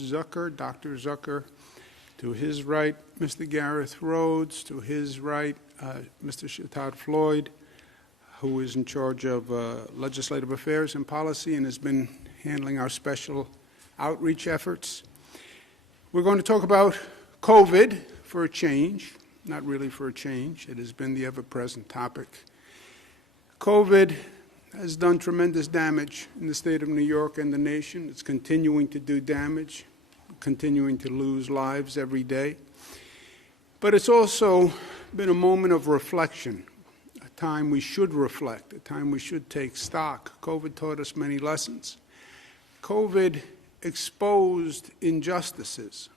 Zucker, Dr. Zucker. To his right, Mr. Gareth Rhodes. To his right, Mr. Shatad Floyd, who is in charge of legislative affairs and policy and has been handling our special outreach efforts. We're going to talk about COVID for a change, not really for a change. It has been the ever-present topic. COVID has done tremendous damage in the state of New York and the nation. It's continuing to do damage, continuing to lose lives every day. But it's also been a moment of reflection, a time we should reflect, a time we should take stock. COVID taught us many lessons. COVID exposed injustices,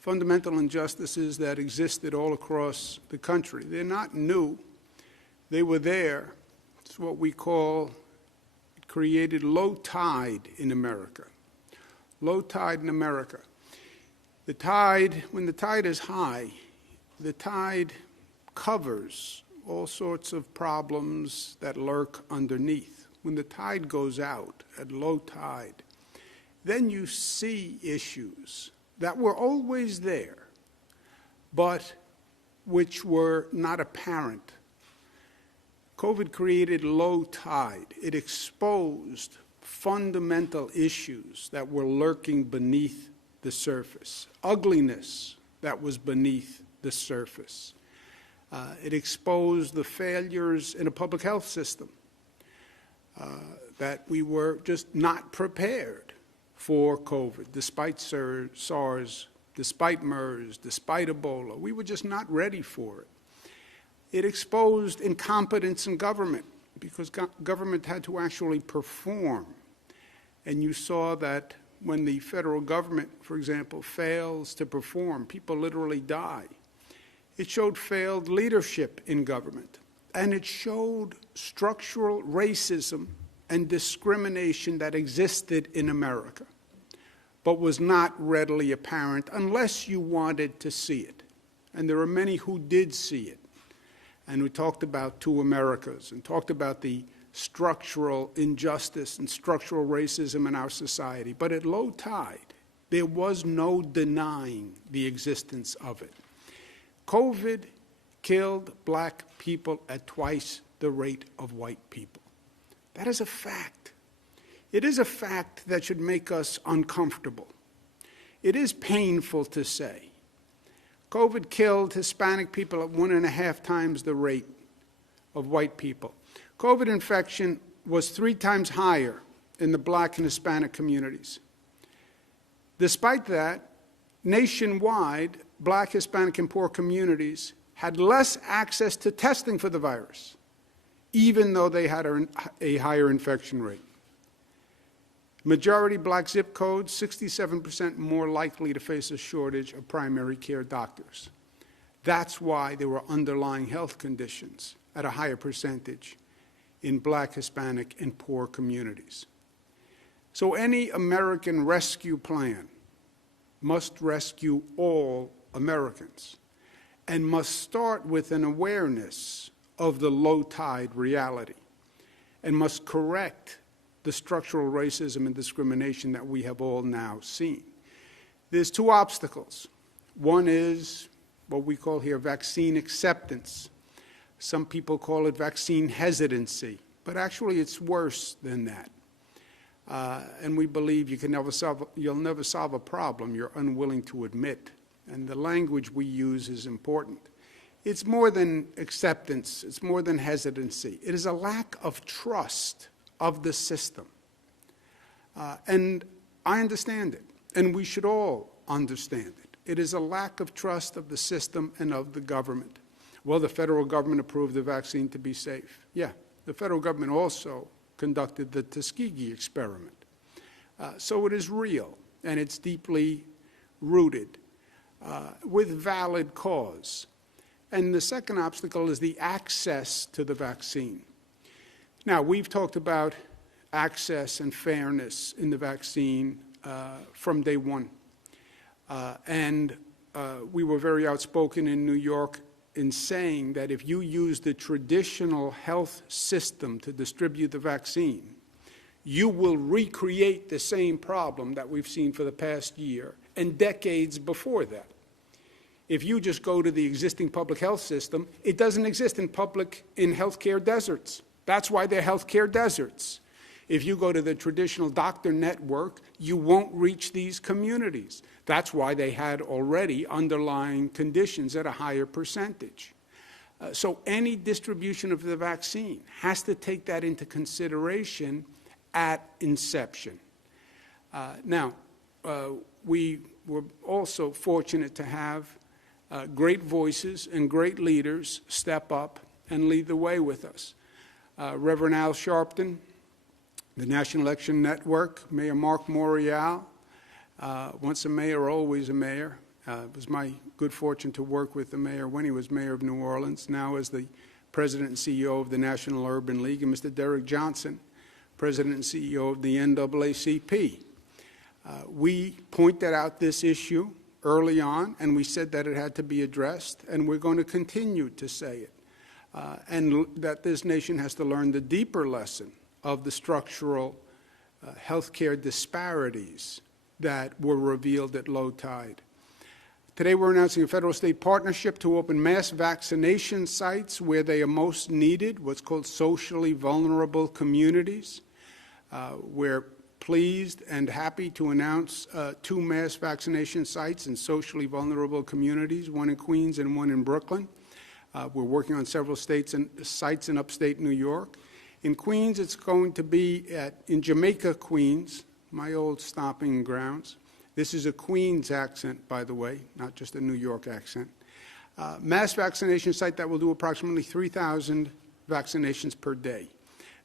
fundamental injustices that existed all across the country. They're not new. They were there. It's what we call, it created low tide in America. Low tide in America. The tide, when the tide is high, the tide covers all sorts of problems that lurk underneath. When the tide goes out at low tide, then you see issues that were always there, but which were not apparent. COVID created low tide. It exposed fundamental issues that were lurking beneath the surface, ugliness that was beneath the surface. It exposed the failures in a public health system, that we were just not prepared for COVID, despite SARS, despite MERS, despite Ebola. We were just not ready for it. It exposed incompetence in government because government had to actually perform. And you saw that when the federal government, for example, fails to perform, people literally die. It showed failed leadership in government. And it showed structural racism and discrimination that existed in America, but was not readily apparent unless you wanted to see it. And there are many who did see it. And we talked about two Americas and talked about the structural injustice and structural racism in our society. But at low tide, there was no denying the existence of it. COVID killed black people at twice the rate of white people. That is a fact. It is a fact that should make us uncomfortable. It is painful to say. COVID killed Hispanic people at 1.5 times the rate of white people. COVID infection was 3 times higher in the black and Hispanic communities. Despite that, nationwide, black, Hispanic, and poor communities had less access to testing for the virus, even though they had a higher infection rate. Majority black zip codes, 67% more likely to face a shortage of primary care doctors. That's why there were underlying health conditions at a higher percentage in black, Hispanic, and poor communities. So any American rescue plan must rescue all Americans and must start with an awareness of the low tide reality and must correct the structural racism and discrimination that we have all now seen. There's 2 obstacles. One is what we call here vaccine acceptance. Some people call it vaccine hesitancy, but actually it's worse than that. And we believe you'll never solve a problem you're unwilling to admit. And the language we use is important. It's more than acceptance. It's more than hesitancy. It is a lack of trust of the system. And I understand it, and we should all understand it. It is a lack of trust of the system and of the government. Well, the federal government approved the vaccine to be safe. Yeah, the federal government also conducted the Tuskegee experiment. So it is real, and it's deeply rooted with valid cause. And the second obstacle is the access to the vaccine. Now, we've talked about access and fairness in the vaccine from day one. We were very outspoken in New York in saying that if you use the traditional health system to distribute the vaccine, you will recreate the same problem that we've seen for the past year and decades before that. If you just go to the existing public health system, it doesn't exist in healthcare deserts. That's why they're healthcare deserts. If you go to the traditional doctor network, you won't reach these communities. That's why they had already underlying conditions at a higher percentage. So any distribution of the vaccine has to take that into consideration at inception. Now, we were also fortunate to have great voices and great leaders step up and lead the way with us. Reverend Al Sharpton, the National Election Network, Mayor Marc Morial, once a mayor, always a mayor. It was my good fortune to work with the mayor when he was mayor of New Orleans, now as the president and CEO of the National Urban League, and Mr. Derrick Johnson, president and CEO of the NAACP. We pointed out this issue early on, and we said that it had to be addressed, and we're going to continue to say it, and that this nation has to learn the deeper lesson of the structural healthcare disparities that were revealed at low tide. Today we're announcing a federal-state partnership to open mass vaccination sites where they are most needed, what's called socially vulnerable communities. We're pleased and happy to announce 2 mass vaccination sites in socially vulnerable communities, one in Queens and one in Brooklyn. We're working on several sites in upstate New York. In Queens, it's going to be in Jamaica, Queens, my old stomping grounds. This is a Queens accent, by the way, not just a New York accent. Mass vaccination site that will do approximately 3,000 vaccinations per day.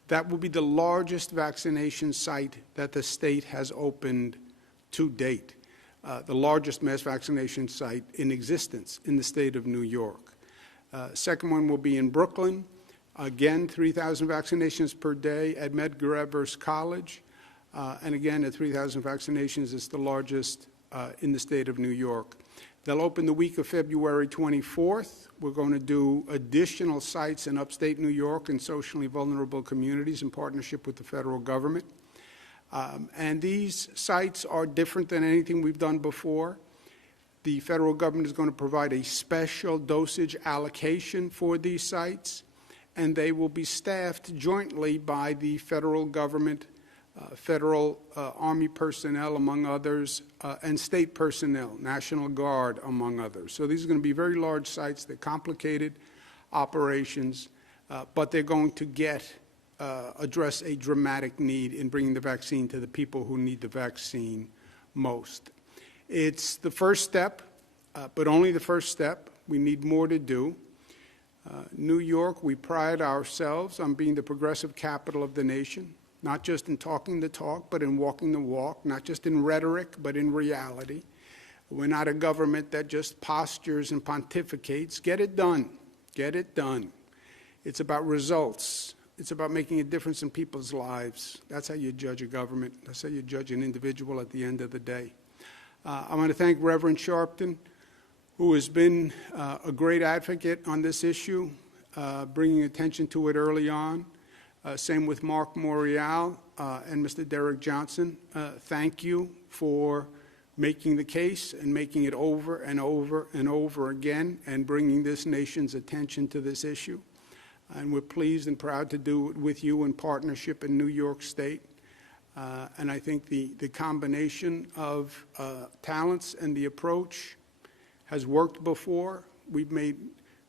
That will be the largest vaccination site that the state has opened to date, the largest mass vaccination site in existence in the state of New York. Second one will be in Brooklyn. Again, 3,000 vaccinations per day at Medgar Evers College. And again, at 3,000 vaccinations, it's the largest in the state of New York. They'll open the week of February 24th. We're going to do additional sites in upstate New York and socially vulnerable communities in partnership with the federal government. And these sites are different than anything we've done before. The federal government is going to provide a special dosage allocation for these sites, and they will be staffed jointly by the federal government, federal Army personnel, among others, and state personnel, National Guard, among others. So these are going to be very large sites. They're complicated operations, but they're going to address a dramatic need in bringing the vaccine to the people who need the vaccine most. It's the first step, but only the first step. We need more to do. New York, we pride ourselves on being the progressive capital of the nation, not just in talking the talk, but in walking the walk, not just in rhetoric, but in reality. We're not a government that just postures and pontificates. Get it done. Get it done. It's about results. It's about making a difference in people's lives. That's how you judge a government. That's how you judge an individual at the end of the day. I want to thank Reverend Sharpton, who has been a great advocate on this issue, bringing attention to it early on. Same with Marc Morial and Mr. Derrick Johnson. Thank you for making the case and making it over and over and over again and bringing this nation's attention to this issue. And we're pleased and proud to do it with you in partnership in New York State. And I think the combination of talents and the approach has worked before. We've made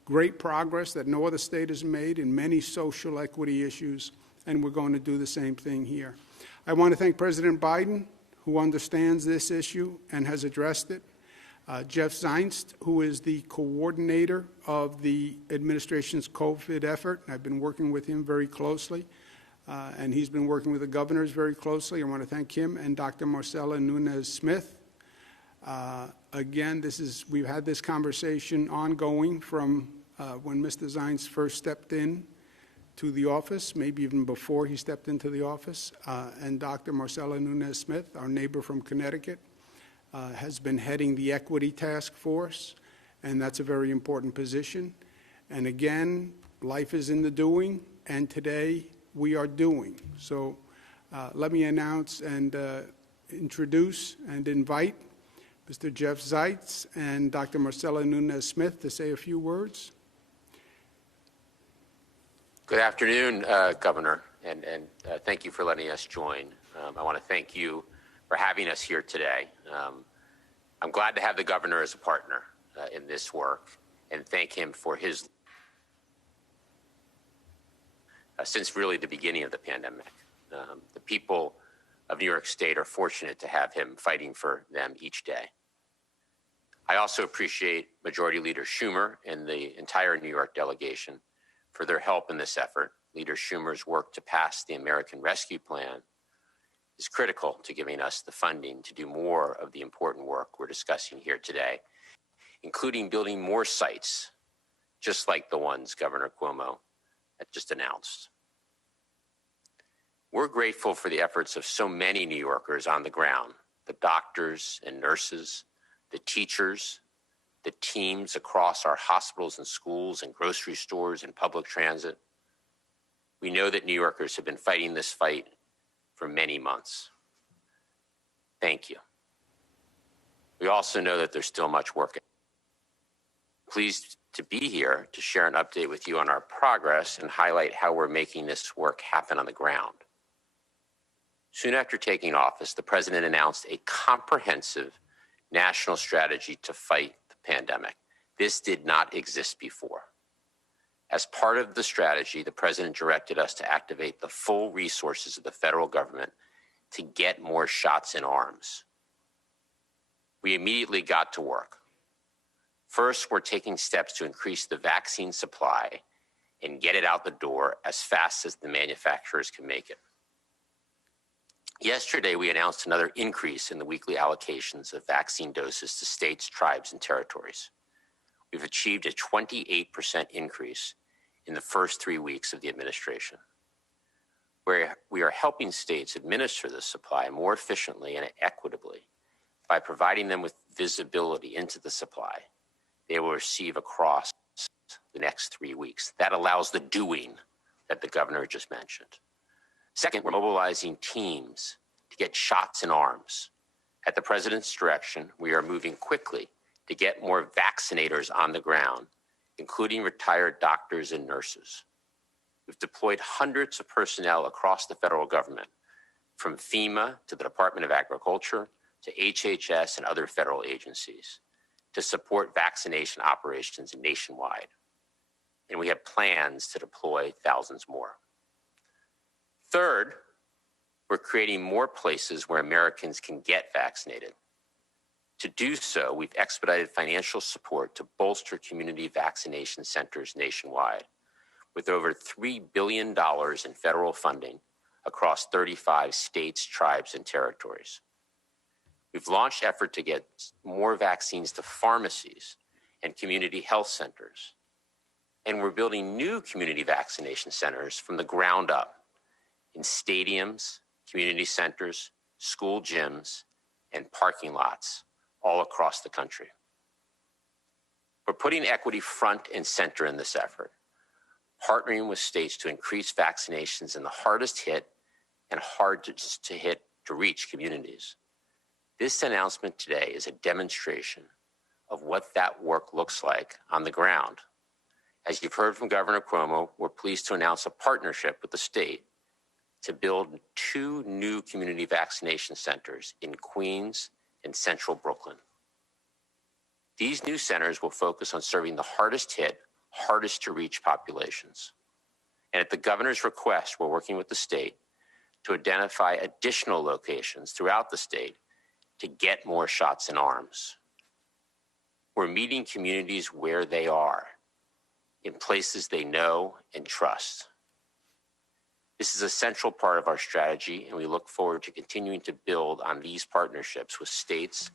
great progress that no other state has made in many social equity issues, and we're going to do the same thing here. I want to thank President Biden, who understands this issue and has addressed it. Jeff Zients, who is the coordinator of the administration's COVID effort. I've been working with him very closely, and he's been working with the governors very closely. I want to thank him and Dr. Marcella Nunez-Smith. Again, we've had this conversation ongoing from when Mr. Zients first stepped in to the office, maybe even before he stepped into the office. And Dr. Marcella Nunez-Smith, our neighbor from Connecticut, has been heading the equity task force, and that's a very important position. And again, life is in the doing, and today we are doing. So Let me announce and introduce and invite Mr. Jeff Zients and Dr. Marcella Nunez-Smith to say a few words. Good afternoon, Governor, and thank you for letting us join. I want to thank you for having us here today. I'm glad to have the Governor as a partner in this work, and thank him for his since really the beginning of the pandemic. The people of New York State are fortunate to have him fighting for them each day. I also appreciate Majority Leader Schumer and the entire New York delegation for their help in this effort. Leader Schumer's work to pass the American Rescue Plan is critical to giving us the funding to do more of the important work we're discussing here today, including building more sites, just like the ones Governor Cuomo had just announced. We're grateful for the efforts of so many New Yorkers on the ground, the doctors and nurses, the teachers, the teams across our hospitals and schools and grocery stores and public transit. We know that New Yorkers have been fighting this fight for many months. Thank you. We also know that there's still much work. Pleased to be here to share an update with you on our progress and highlight how we're making this work happen on the ground. Soon after taking office, the President announced a comprehensive national strategy to fight the pandemic. This did not exist before. As part of the strategy, the President directed us to activate the full resources of the federal government to get more shots in arms. We immediately got to work. First, we're taking steps to increase the vaccine supply and get it out the door as fast as the manufacturers can make it. Yesterday, we announced another increase in the weekly allocations of vaccine doses to states, tribes, and territories. We've achieved a 28% increase in the first 3 weeks of the administration, where we are helping states administer this supply more efficiently and equitably by providing them with visibility into the supply they will receive across the next 3 weeks. That allows the doing that the governor just mentioned. Second, we're mobilizing teams to get shots in arms. At the President's direction, we are moving quickly to get more vaccinators on the ground, including retired doctors and nurses. We've deployed hundreds of personnel across the federal government, from FEMA to the Department of Agriculture to HHS and other federal agencies, to support vaccination operations nationwide. And we have plans to deploy thousands more. Third, we're creating more places where Americans can get vaccinated. To do so, we've expedited financial support to bolster community vaccination centers nationwide, with over $3 billion in federal funding across 35 states, tribes, and territories. We've launched effort to get more vaccines to pharmacies and community health centers. And we're building new community vaccination centers from the ground up in stadiums, community centers, school gyms, and parking lots all across the country. We're putting equity front and center in this effort, partnering with states to increase vaccinations in the hardest hit and hardest to hit to reach communities. This announcement today is a demonstration of what that work looks like on the ground. As you've heard from Governor Cuomo, we're pleased to announce a partnership with the state to build 2 new community vaccination centers in Queens and central Brooklyn. These new centers will focus on serving the hardest hit, hardest to reach populations. And at the governor's request, we're working with the state to identify additional locations throughout the state to get more shots in arms. We're meeting communities where they are, in places they know and trust. This is a central part of our strategy, and we look forward to continuing to build on these partnerships with states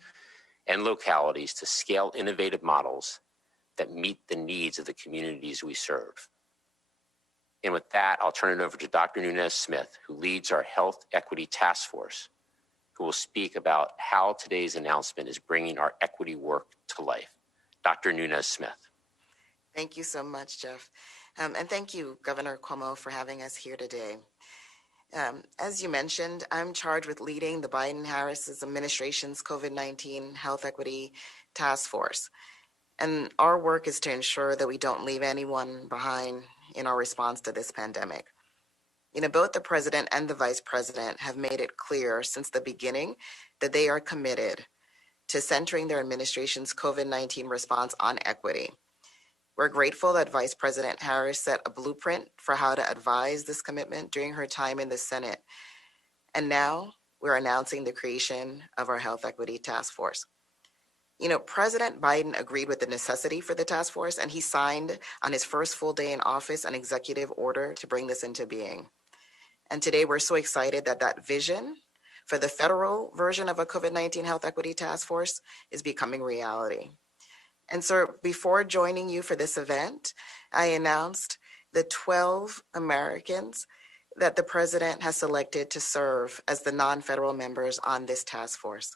and localities to scale innovative models that meet the needs of the communities we serve. And with that, I'll turn it over to Dr. Nunez-Smith, who leads our Health Equity Task Force, who will speak about how today's announcement is bringing our equity work to life. Dr. Nunez-Smith. Thank you so much, Jeff. And thank you, Governor Cuomo, for having us here today. As you mentioned, I'm charged with leading the Biden-Harris administration's COVID-19 Health Equity Task Force. And our work is to ensure that we don't leave anyone behind in our response to this pandemic. Both the president and the vice president have made it clear since the beginning that they are committed to centering their administration's COVID-19 response on equity. We're grateful that Vice President Harris set a blueprint for how to advise this commitment during her time in the Senate. And now we're announcing the creation of our Health Equity Task Force. President Biden agreed with the necessity for the task force, and he signed on his first full day in office an executive order to bring this into being. And today we're so excited that that vision for the federal version of a COVID-19 Health Equity Task Force is becoming reality. And so before joining you for this event, I announced the 12 Americans that the president has selected to serve as the non-federal members on this task force.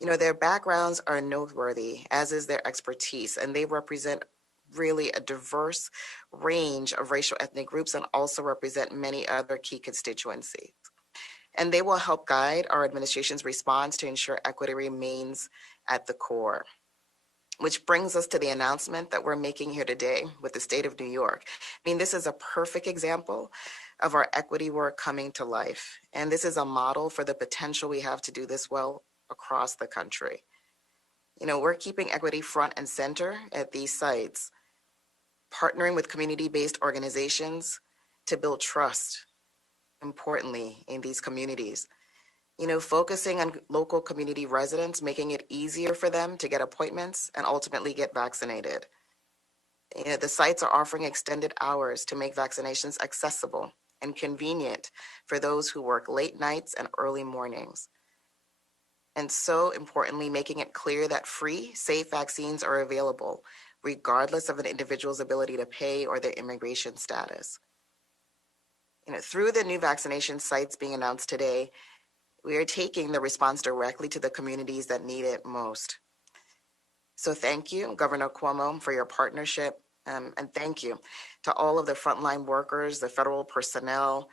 Their backgrounds are noteworthy, as is their expertise, and they represent really a diverse range of racial ethnic groups and also represent many other key constituencies. And they will help guide our administration's response to ensure equity remains at the core. Which brings us to the announcement that we're making here today with the state of New York. This is a perfect example of our equity work coming to life. And this is a model for the potential we have to do this well across the country. We're keeping equity front and center at these sites, partnering with community-based organizations to build trust, importantly, in these communities. Focusing on local community residents, making it easier for them to get appointments and ultimately get vaccinated. The sites are offering extended hours to make vaccinations accessible and convenient for those who work late nights and early mornings. And so importantly, making it clear that free, safe vaccines are available, regardless of an individual's ability to pay or their immigration status. Through the new vaccination sites being announced today, we are taking the response directly to the communities that need it most. So thank you, Governor Cuomo, for your partnership, and thank you to all of the frontline workers, the federal personnel,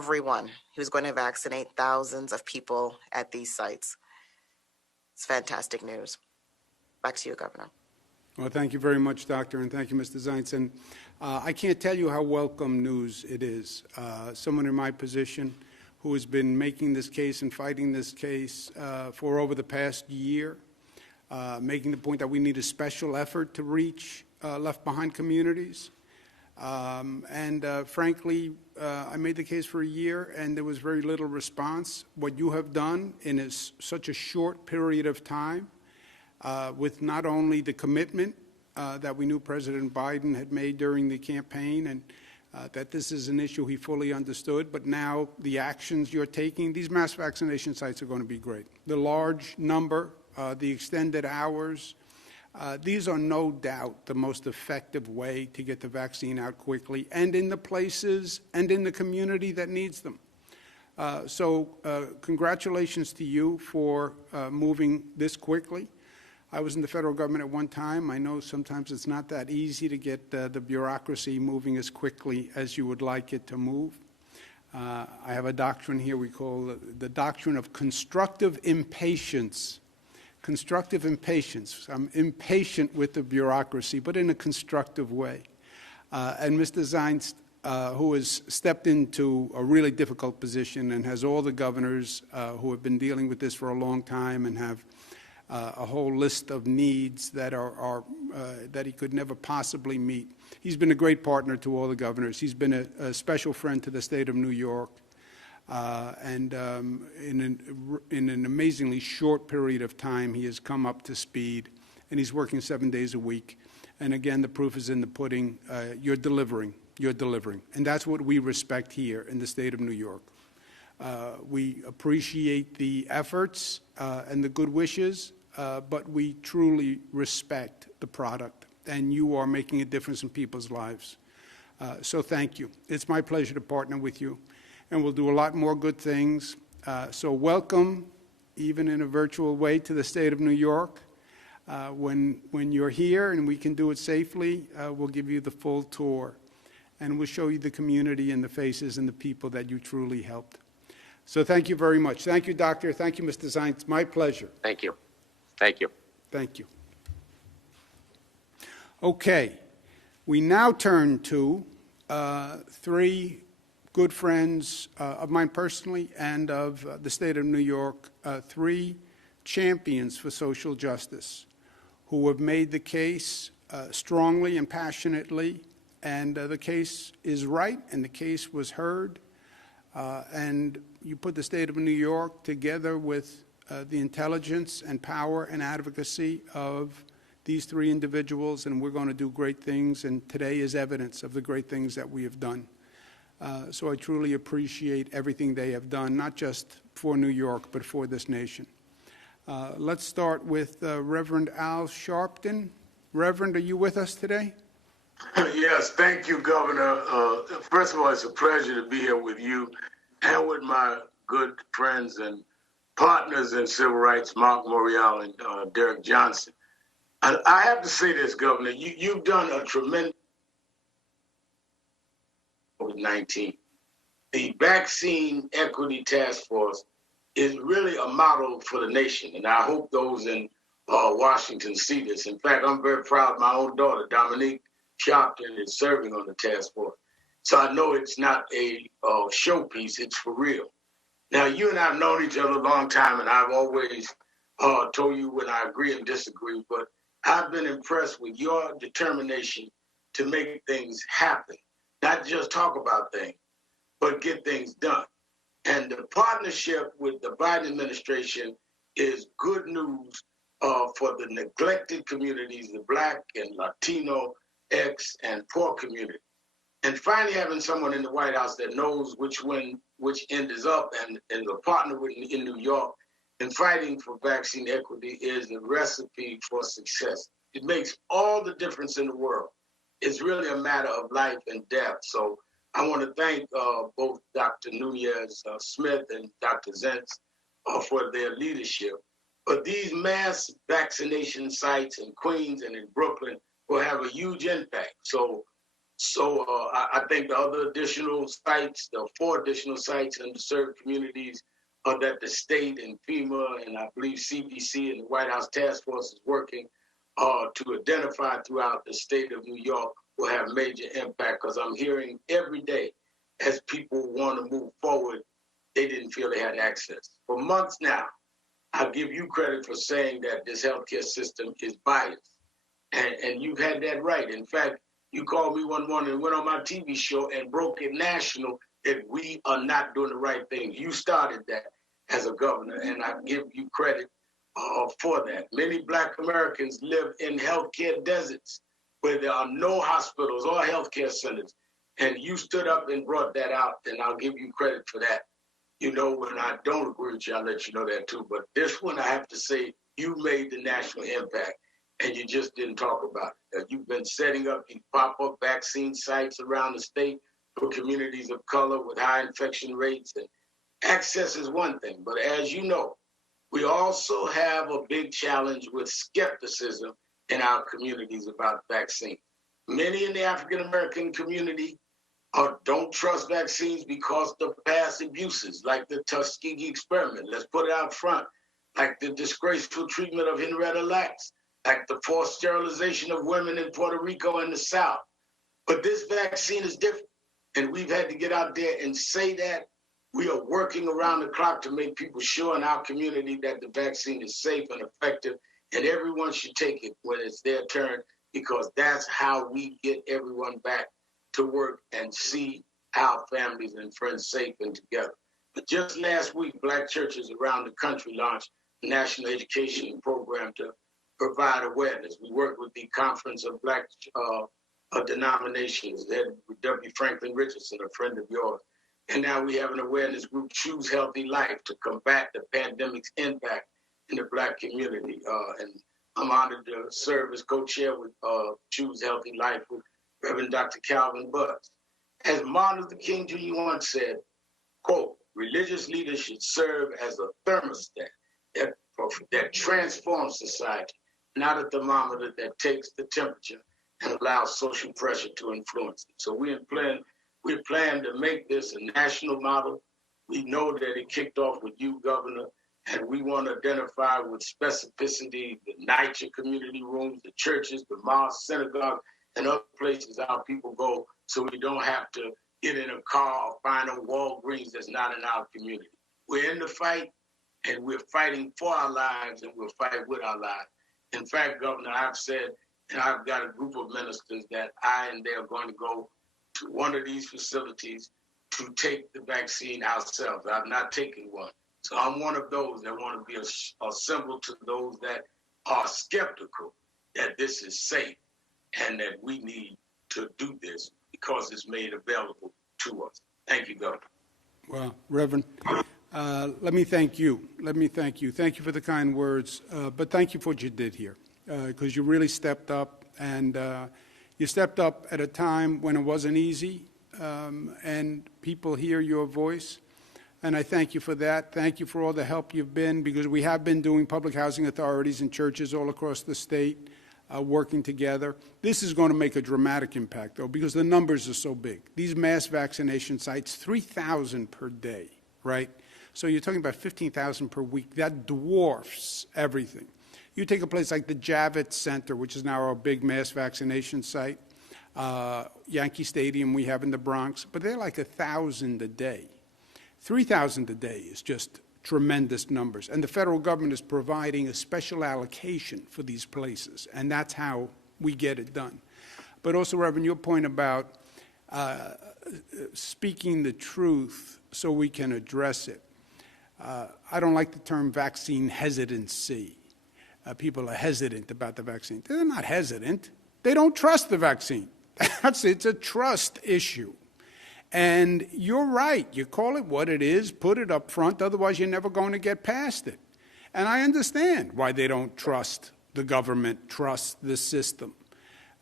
everyone who's going to vaccinate thousands of people at these sites. It's fantastic news. Back to you, Governor. Well, thank you very much, Doctor, and thank you, Mr. Zients. And I can't tell you how welcome news it is. Someone in my position who has been making this case and fighting this case for over the past year, making the point that we need a special effort to reach left-behind communities. Frankly, I made the case for a year, and there was very little response. What you have done in such a short period of time, with not only the commitment that we knew President Biden had made during the campaign and that this is an issue he fully understood, but now the actions you're taking, these mass vaccination sites are going to be great. The large number, the extended hours, these are no doubt the most effective way to get the vaccine out quickly and in the places and in the community that needs them. So congratulations to you for moving this quickly. I was in the federal government at one time. I know sometimes it's not that easy to get the bureaucracy moving as quickly as you would like it to move. I have a doctrine here we call the doctrine of constructive impatience. Constructive impatience. I'm impatient with the bureaucracy, but in a constructive way. And Mr. Zients, who has stepped into a really difficult position and has all the governors who have been dealing with this for a long time and have a whole list of needs that that he could never possibly meet. He's been a great partner to all the governors. He's been a special friend to the state of New York. In an amazingly short period of time, he has come up to speed, and he's working 7 days a week. And again, the proof is in the pudding. You're delivering. You're delivering. And that's what we respect here in the state of New York. We appreciate the efforts and the good wishes, but we truly respect the product, and you are making a difference in people's lives. So thank you. It's my pleasure to partner with you, and we'll do a lot more good things. So welcome, even in a virtual way, to the state of New York. When you're here and we can do it safely, we'll give you the full tour. and we'll show you the community and the faces and the people that you truly helped. So thank you very much. Thank you, Doctor. Thank you, Mr. Zients. My pleasure. Thank you. Thank you. Thank you. Okay. We now turn to three good friends of mine personally and of the state of New York, three champions for social justice who have made the case strongly and passionately, and the case is right, and the case was heard, and you put the state of New York together with the intelligence and power and advocacy of these three individuals, and we're going to do great things, and today is evidence of the great things that we have done. So I truly appreciate everything they have done, not just for New York, but for this nation. Let's start with Reverend Al Sharpton. Reverend, are you with us today? Yes, thank you, Governor. First of all, it's a pleasure to be here with you and with my good friends and partners in civil rights, Marc, Morial, and Derrick Johnson. I have to say this, Governor, you've done a tremendous COVID-19. The Vaccine Equity Task Force is really a model for the nation, and I hope those in Washington see this. In fact, I'm very proud my own daughter, Dominique Sharpton, is serving on the task force. So I know it's not a showpiece, it's for real. Now, you and I have known each other a long time, and I've always told you when I agree and disagree, but I've been impressed with your determination to make things happen, not just talk about things, but get things done. And the partnership with the Biden administration is good news for the neglected communities, the Black and Latino, X, and poor community. And finally having someone in the White House that knows which end is up and is a partner with in New York and fighting for vaccine equity is a recipe for success. It makes all the difference in the world. It's really a matter of life and death. So I want to thank both Dr. Nunez-Smith and Dr. Zients for their leadership. But these mass vaccination sites in Queens and in Brooklyn will have a huge impact. So I think the other additional sites, the 4 additional sites in the served communities that the state and FEMA and I believe CDC and the White House Task Force is working to identify throughout the state of New York will have major impact, because I'm hearing every day as people want to move forward, they didn't feel they had access. For months now, I'll give you credit for saying that this healthcare system is biased. And you've had that right. In fact, you called me one morning and went on my TV show and broke it national that we are not doing the right thing. You started that as a governor, and I give you credit for that. Many Black Americans live in healthcare deserts where there are no hospitals or healthcare centers. And you stood up and brought that out, and I'll give you credit for that. You know, when I don't agree with you, I'll let you know that too. But this one, I have to say, you made the national impact, and you just didn't talk about it. You've been setting up these pop-up vaccine sites around the state for communities of color with high infection rates. And access is one thing, but as you know, we also have a big challenge with skepticism in our communities about vaccines. Many in the African-American community don't trust vaccines because of past abuses, like the Tuskegee experiment. Let's put it out front. Like the disgraceful treatment of Henrietta Lacks, like the forced sterilization of women in Puerto Rico and the South. But this vaccine is different, and we've had to get out there and say that. We are working around the clock to make people sure in our community that the vaccine is safe and effective, and everyone should take it when it's their turn, because that's how we get everyone back to work and see our families and friends safe and together. But just last week, Black churches around the country launched a national education program to provide awareness. We worked with the Conference of Black Denominations, led with W. Franklin Richardson, a friend of yours. And now we have an awareness group, Choose Healthy Life, to combat the pandemic's impact in the Black community. And I'm honored to serve as co-chair with Choose Healthy Life with Reverend Dr. Calvin Butts. As Martin Luther King Jr. once said, quote, religious leaders should serve as a thermostat that transforms society, not a thermometer that takes the temperature and allow social pressure to influence it. So we're planning to make this a national model. We know that it kicked off with you, Governor, and we want to identify with specificity the NYCHA community rooms, the churches, the mosques, synagogues, and other places our people go, so we don't have to get in a car or find a Walgreens that's not in our community. We're in the fight, and we're fighting for our lives, and we'll fight with our lives. In fact, Governor, I've said, and I've got a group of ministers that I and they are going to go to one of these facilities to take the vaccine ourselves. I've not taken one. So I'm one of those that want to be a symbol to those that are skeptical that this is safe and that we need to do this because it's made available to us. Thank you, Governor. Well, Reverend, let me thank you. Thank you for the kind words, but thank you for what you did here, because you really stepped up, and you stepped up at a time when it wasn't easy, and people hear your voice, and I thank you for that. Thank you for all the help you've been, because we have been doing public housing authorities and churches all across the state working together. This is going to make a dramatic impact, though, because the numbers are so big. These mass vaccination sites, 3,000 per day, right? So you're talking about 15,000 per week. That dwarfs everything. You take a place like the Javits Center, which is now our big mass vaccination site, Yankee Stadium we have in the Bronx, but they're like 1,000 a day. 3,000 a day is just tremendous numbers. And the federal government is providing a special allocation for these places, and that's how we get it done. But also, Reverend, your point about speaking the truth so we can address it. I don't like the term vaccine hesitancy. People are hesitant about the vaccine. They're not hesitant. They don't trust the vaccine. It's a trust issue. And you're right. You call it what it is, put it up front, otherwise you're never going to get past it. And I understand why they don't trust the government, trust the system.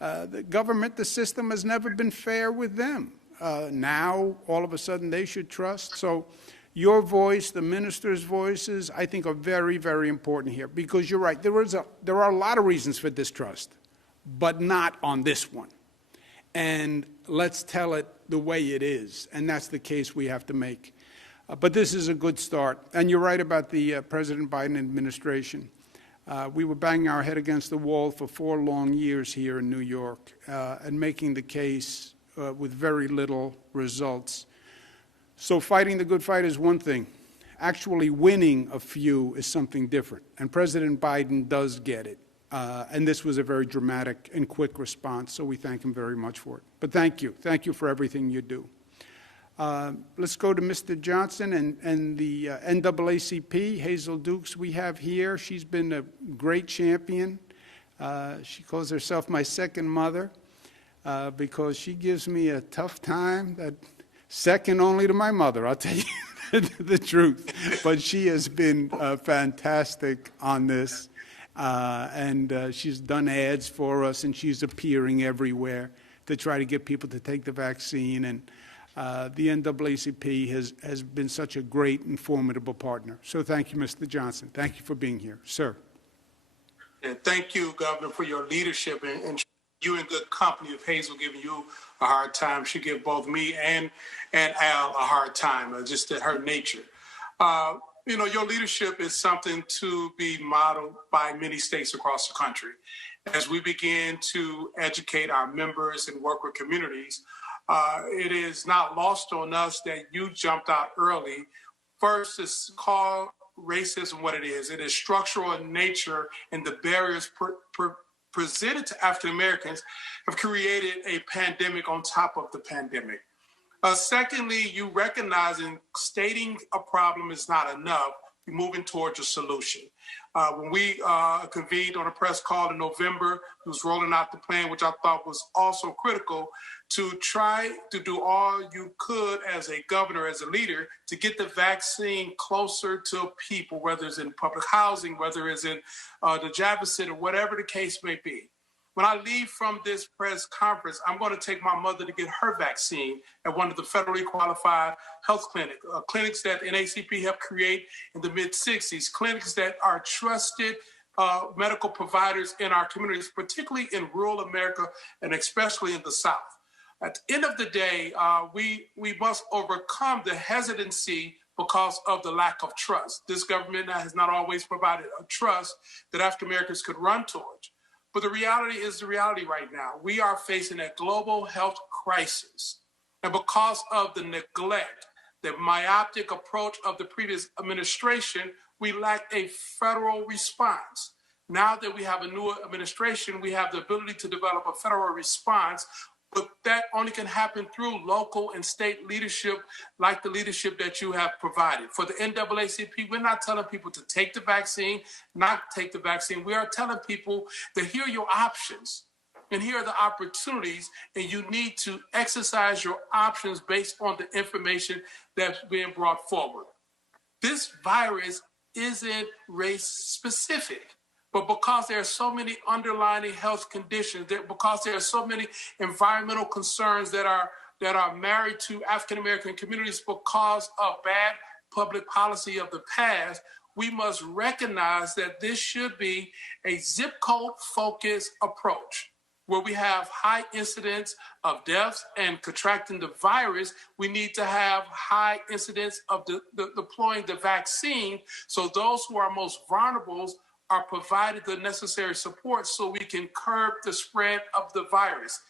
The government, the system has never been fair with them. Now, all of a sudden, they should trust. So your voice, the minister's voices, I think are very, very important here, because you're right. There are a lot of reasons for distrust, but not on this one. And let's tell it the way it is, and that's the case we have to make. But this is a good start. And you're right about the President Biden administration. We were banging our head against the wall for 4 long years here in New York and making the case with very little results. So fighting the good fight is one thing. Actually winning a few is something different. And President Biden does get it. And this was a very dramatic and quick response, so we thank him very much for it. But thank you. Thank you for everything you do. Let's go to Mr. Johnson and the NAACP, Hazel Dukes, we have here. She's been a great champion. She calls herself my second mother because she gives me a tough time, that second only to my mother, I'll tell you the truth. But she has been fantastic on this. And she's done ads for us, and she's appearing everywhere to try to get people to take the vaccine. And the NAACP has been such a great and formidable partner. So thank you, Mr. Johnson. Thank you for being here. Sir. And thank you, Governor, for your leadership. And you in good company of Hazel giving you a hard time. She gave both me and Al a hard time, just at her nature. You know, your leadership is something to be modeled by many states across the country. As we begin to educate our members and work with communities, it is not lost on us that you jumped out early. First, is call racism what it is. It is structural in nature, and the barriers presented to African Americans have created a pandemic on top of the pandemic. Secondly, you recognizing stating a problem is not enough. You're moving towards a solution. When we convened on a press call in November, it was rolling out the plan, which I thought was also critical, to try to do all you could as a governor, as a leader, to get the vaccine closer to people, whether it's in public housing, whether it's in the Javits Center, whatever the case may be. When I leave from this press conference, I'm going to take my mother to get her vaccine at one of the federally qualified health clinics that NAACP helped create in the mid-'60s, clinics that are trusted medical providers in our communities, particularly in rural America and especially in the South. At the end of the day, we must overcome the hesitancy because of the lack of trust. This government has not always provided a trust that African Americans could run towards. But the reality is the reality right now. We are facing a global health crisis. And because of the neglect, the myopic approach of the previous administration, we lack a federal response. Now that we have a new administration, we have the ability to develop a federal response, but that only can happen through local and state leadership like the leadership that you have provided. For the NAACP, we're not telling people to take the vaccine, not take the vaccine. We are telling people that here are your options and here are the opportunities, and you need to exercise your options based on the information that's being brought forward. This virus isn't race specific. But because there are so many underlying health conditions, because there are so many environmental concerns that are married to African American communities because of bad public policy of the past, we must recognize that this should be a zip code focused approach. Where we have high incidence of deaths and contracting the virus, we need to have high incidence of deploying the vaccine so those who are most vulnerable are provided the necessary support so we can curb the spread of the virus.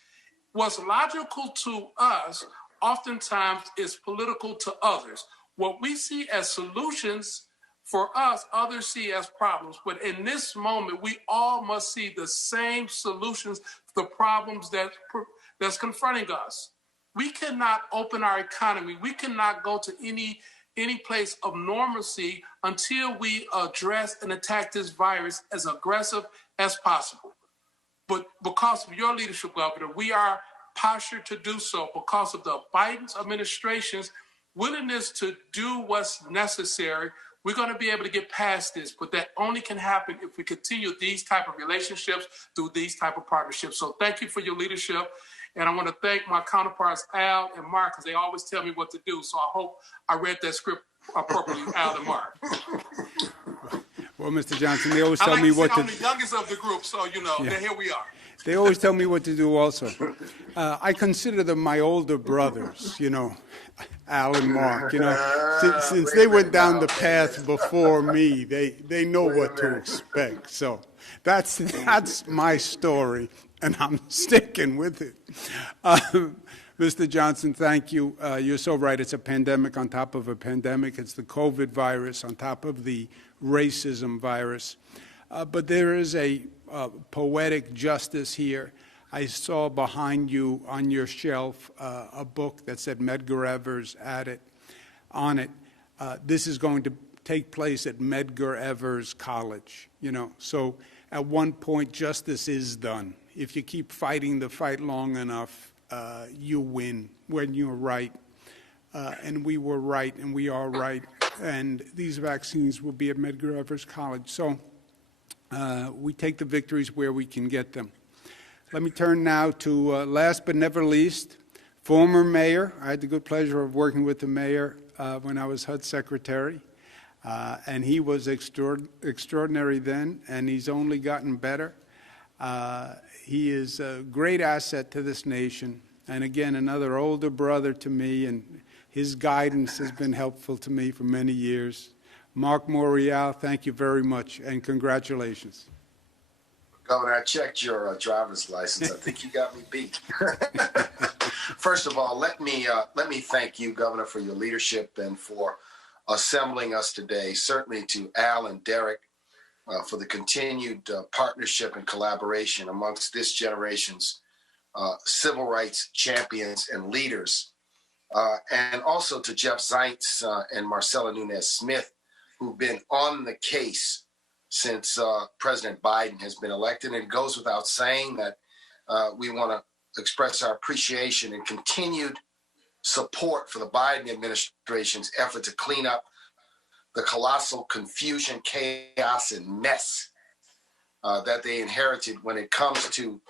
What's logical to us oftentimes is political to others. What we see as solutions for us, others see as problems. But in this moment, we all must see the same solutions to the problems that's confronting us. We cannot open our economy. We cannot go to any place of normalcy until we address and attack this virus as aggressive as possible. But because of your leadership, Governor, we are postured to do so because of the Biden administration's willingness to do what's necessary. We're going to be able to get past this, but that only can happen if we continue these type of relationships through these type of partnerships. So thank you for your leadership. And I want to thank my counterparts, Al and Marc, because they always tell me what to do. So I hope I read that script appropriately, Al and Marc. Well, Mr. Johnson, they always tell me what to do. I'm the youngest of the group, so, here we are. They always tell me what to do also. I consider them my older brothers, Al and Marc. Since they went down the path before me, they know what to expect. So that's my story, and I'm sticking with it. Mr. Johnson, thank you. You're so right. It's a pandemic on top of a pandemic. It's the COVID virus on top of the racism virus. But there is a poetic justice here. I saw behind you on your shelf a book that said Medgar Evers on it. This is going to take place at Medgar Evers College, So at one point, justice is done. If you keep fighting the fight long enough, you win when you're right. And we were right, and we are right. And these vaccines will be at Medgar Evers College. So we take the victories where we can get them. Let me turn now to, last but never least, former mayor. I had the good pleasure of working with the mayor when I was HUD secretary. And he was extraordinary then, and he's only gotten better. He is a great asset to this nation. And again, another older brother to me, and his guidance has been helpful to me for many years. Marc Morial, thank you very much, and congratulations. Governor, I checked your driver's license. I think you got me beat. First of all, let me thank you, Governor, for your leadership and for assembling us today. Certainly to Al and Derrick for the continued partnership and collaboration amongst this generation's civil rights champions and leaders. And also to Jeff Zients and Marcella Nunez-Smith, who've been on the case since President Biden has been elected. And it goes without saying that we want to express our appreciation and continued support for the Biden administration's effort to clean up the colossal confusion, chaos, and mess that they inherited when it comes to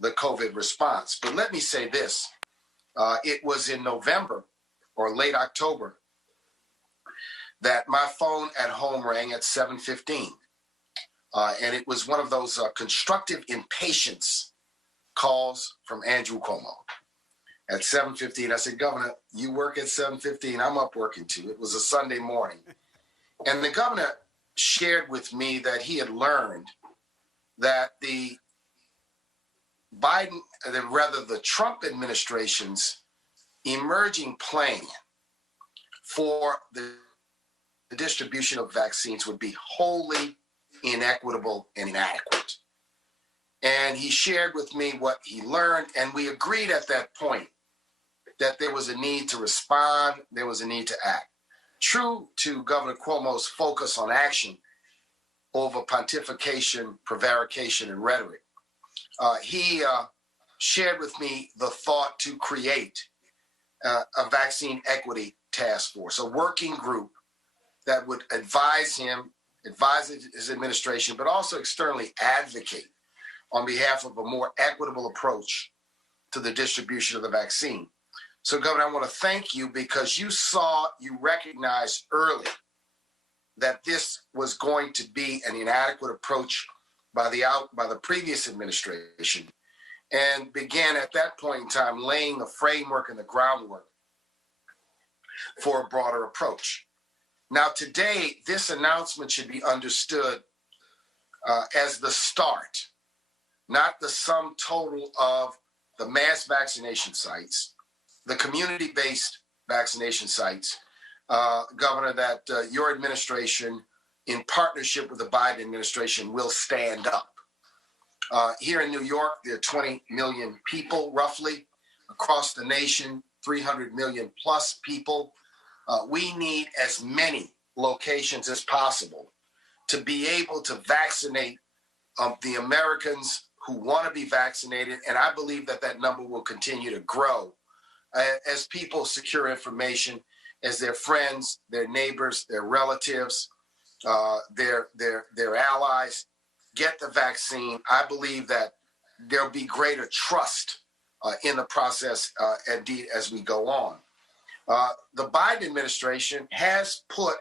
the COVID response. But let me say this. It was in November or late October that my phone at home rang at 7:15. And it was one of those constructive impatience calls from Andrew Cuomo. At 7:15, I said, Governor, you work at 7:15, I'm up working too. It was a Sunday morning. And the governor shared with me that he had learned that the Trump administration's emerging plan for the distribution of vaccines would be wholly inequitable and inadequate. And he shared with me what he learned, and we agreed at that point that there was a need to respond, there was a need to act. True to Governor Cuomo's focus on action over pontification, prevarication, and rhetoric, he shared with me the thought to create a vaccine equity task force, a working group that would advise his administration, but also externally advocate on behalf of a more equitable approach to the distribution of the vaccine. So, Governor, I want to thank you because you recognized early that this was going to be an inadequate approach by the previous administration, and began at that point in time laying the framework and the groundwork for a broader approach. Now, today, this announcement should be understood as the start, not the sum total of the mass vaccination sites, the community-based vaccination sites, Governor, that your administration, in partnership with the Biden administration, will stand up. Here in New York, there are 20 million people, roughly. Across the nation, 300 million plus people. We need as many locations as possible to be able to vaccinate the Americans who want to be vaccinated, and I believe that that number will continue to grow as people secure information, as their friends, their neighbors, their relatives, their allies get the vaccine. I believe that there'll be greater trust in the process, indeed, as we go on. The Biden administration has put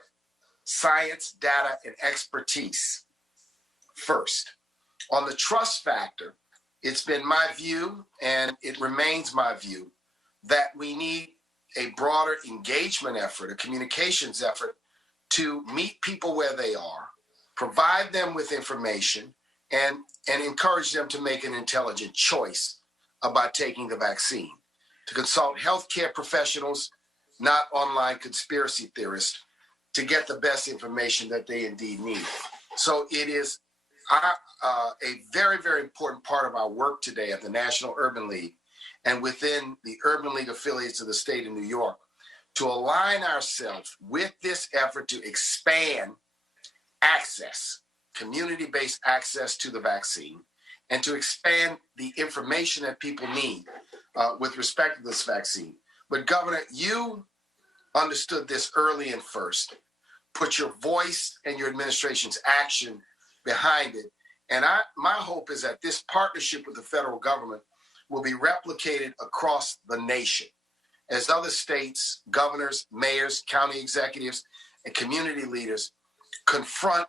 science, data, and expertise first. On the trust factor, it's been my view, and it remains my view, that we need a broader engagement effort, a communications effort, to meet people where they are, provide them with information, and encourage them to make an intelligent choice about taking the vaccine, to consult healthcare professionals, not online conspiracy theorists, to get the best information that they indeed need. So it is a very, very important part of our work today at the National Urban League and within the Urban League affiliates of the state of New York to align ourselves with this effort to expand access, community-based access to the vaccine, and to expand the information that people need with respect to this vaccine. But Governor, you understood this early and first, put your voice and your administration's action behind it. And my hope is that this partnership with the federal government will be replicated across the nation as other states, governors, mayors, county executives, and community leaders confront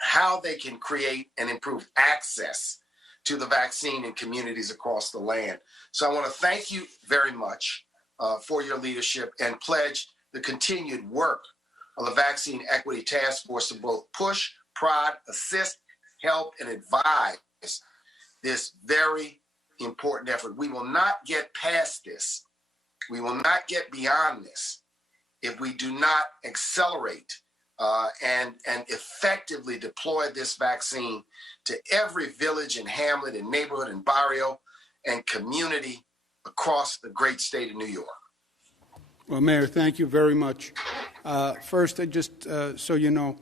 how they can create and improve access to the vaccine in communities across the land. So I want to thank you very much for your leadership and pledge the continued work of the Vaccine Equity Task Force to both push, prod, assist, help, and advise this very important effort. We will not get past this. We will not get beyond this if we do not accelerate and effectively deploy this vaccine to every village and hamlet and neighborhood and barrio and community across the great state of New York. Well, Mayor, thank you very much. First, I just so you know,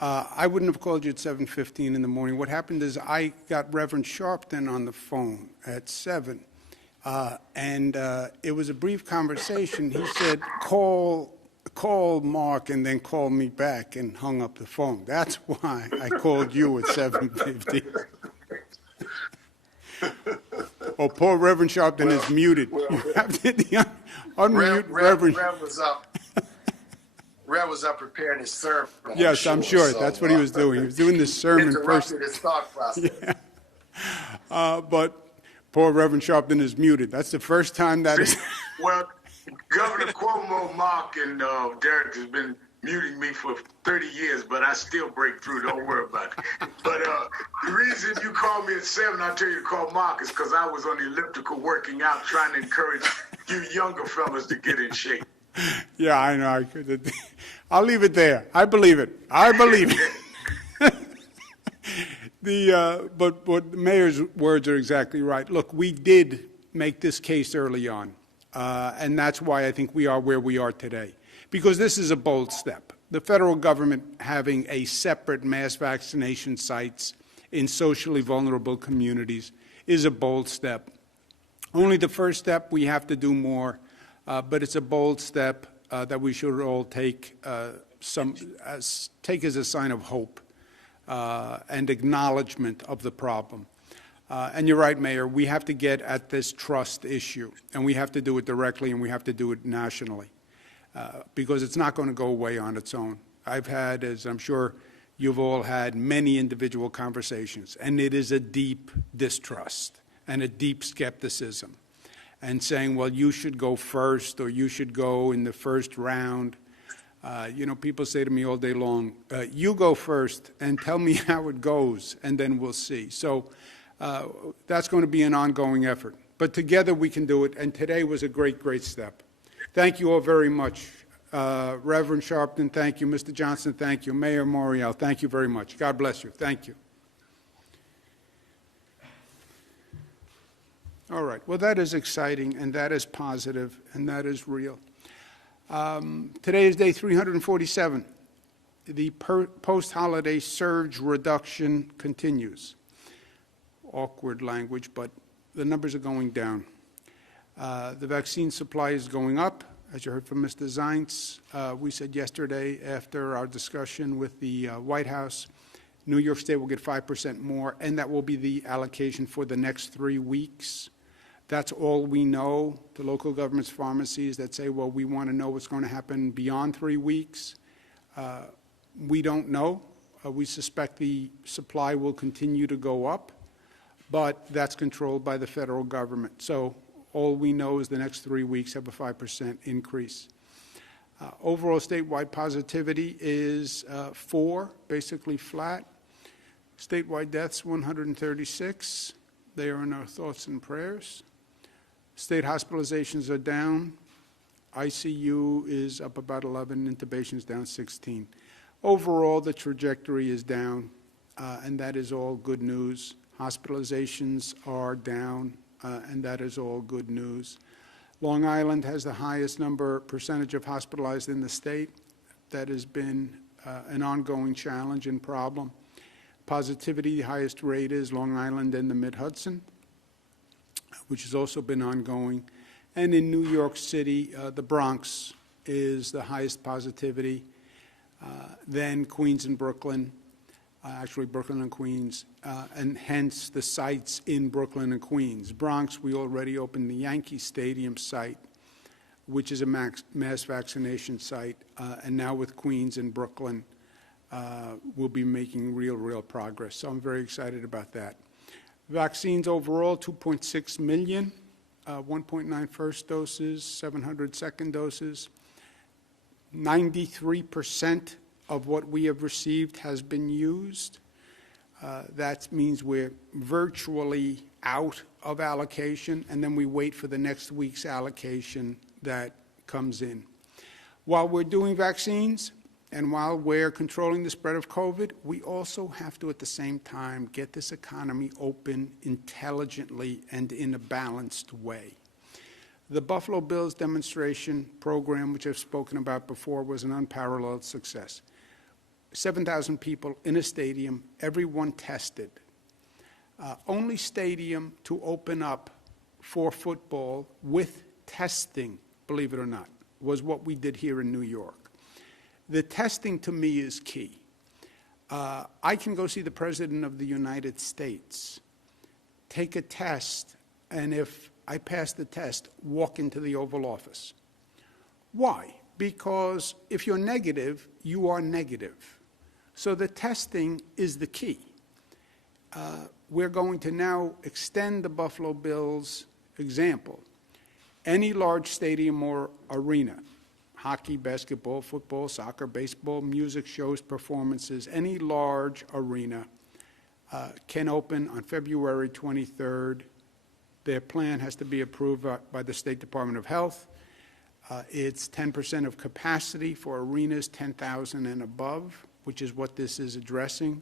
I wouldn't have called you at 7:15 in the morning. What happened is I got Reverend Sharpton on the phone at 7, and it was a brief conversation. He said, call Marc and then call me back, and hung up the phone. That's why I called you at 7:15. Oh, poor Reverend Sharpton is muted. You have to unmute Reverend. Rev was up. Rev was up preparing his sermon. Yes, I'm sure. So, That's what he was doing. He was doing this sermon first. Interrupted his thought process. But poor Reverend Sharpton is muted. That's the first time that is. Well, Governor Cuomo, Marc, and Derrick has been muting me for 30 years, but I still break through. Don't worry about it. But the reason you called me at 7, I tell you to call Marc, is because I was on the elliptical working out, trying to encourage you younger fellas to get in shape. Yeah, I know. I'll leave it there. I believe it. I believe it. But the mayor's words are exactly right. Look, we did make this case early on, and that's why I think we are where we are today, because this is a bold step. The federal government having a separate mass vaccination sites in socially vulnerable communities is a bold step. Only the first step. We have to do more, but it's a bold step that we should all take as a sign of hope and acknowledgement of the problem. And you're right, Mayor, we have to get at this trust issue, and we have to do it directly, and we have to do it nationally, because it's not going to go away on its own. I've had, as I'm sure you've all had, many individual conversations, and it is a deep distrust and a deep skepticism, and saying, well, you should go first, or you should go in the first round. People say to me all day long, you go first and tell me how it goes, and then we'll see. So that's going to be an ongoing effort. But together we can do it, and today was a great, great step. Thank you all very much. Reverend Sharpton, thank you. Mr. Johnson, thank you. Mayor Morial, thank you very much. God bless you. Thank you. All right. Well, that is exciting, and that is positive, and that is real. Today is day 347. The post-holiday surge reduction continues. Awkward language, but the numbers are going down. The vaccine supply is going up, as you heard from Mr. Zients. We said yesterday, after our discussion with the White House, New York State will get 5% more, and that will be the allocation for the next 3 weeks. That's all we know. The local government's pharmacies that say, well, we want to know what's going to happen beyond 3 weeks. We don't know. We suspect the supply will continue to go up, but that's controlled by the federal government. So all we know is the next 3 weeks have a 5% increase. Overall statewide positivity is 4, basically flat. Statewide deaths, 136. They are in our thoughts and prayers. State hospitalizations are down. ICU is up about 11. Intubation is down 16. Overall, the trajectory is down, and that is all good news. Hospitalizations are down, and that is all good news. Long Island has the highest percentage of hospitalized in the state. That has been an ongoing challenge and problem. Positivity, the highest rate is Long Island and the Mid-Hudson, which has also been ongoing. And in New York City, the Bronx is the highest positivity, then Queens and Brooklyn, actually Brooklyn and Queens, and hence the sites in Brooklyn and Queens. Bronx, we already opened the Yankee Stadium site, which is a mass vaccination site, and now with Queens and Brooklyn, we'll be making real progress. So I'm very excited about that. Vaccines overall, 2.6 million, 1.9 first doses, 700 second doses. 93% of what we have received has been used. That means we're virtually out of allocation, and then we wait for the next week's allocation that comes in. While we're doing vaccines, and while we're controlling the spread of COVID, we also have to, at the same time, get this economy open intelligently and in a balanced way. The Buffalo Bills demonstration program, which I've spoken about before, was an unparalleled success. 7,000 people in a stadium, everyone tested. Only stadium to open up for football with testing, believe it or not, was what we did here in New York. The testing, to me, is key. I can go see the President of the United States, take a test, and if I pass the test, walk into the Oval Office. Why? because if you're negative, you are negative. So the testing is the key. We're going to now extend the Buffalo Bills example. Any large stadium or arena, hockey, basketball, football, soccer, baseball, music shows, performances, any large arena can open on February 23rd. Their plan has to be approved by the State Department of Health. It's 10% of capacity for arenas 10,000 and above, which is what this is addressing.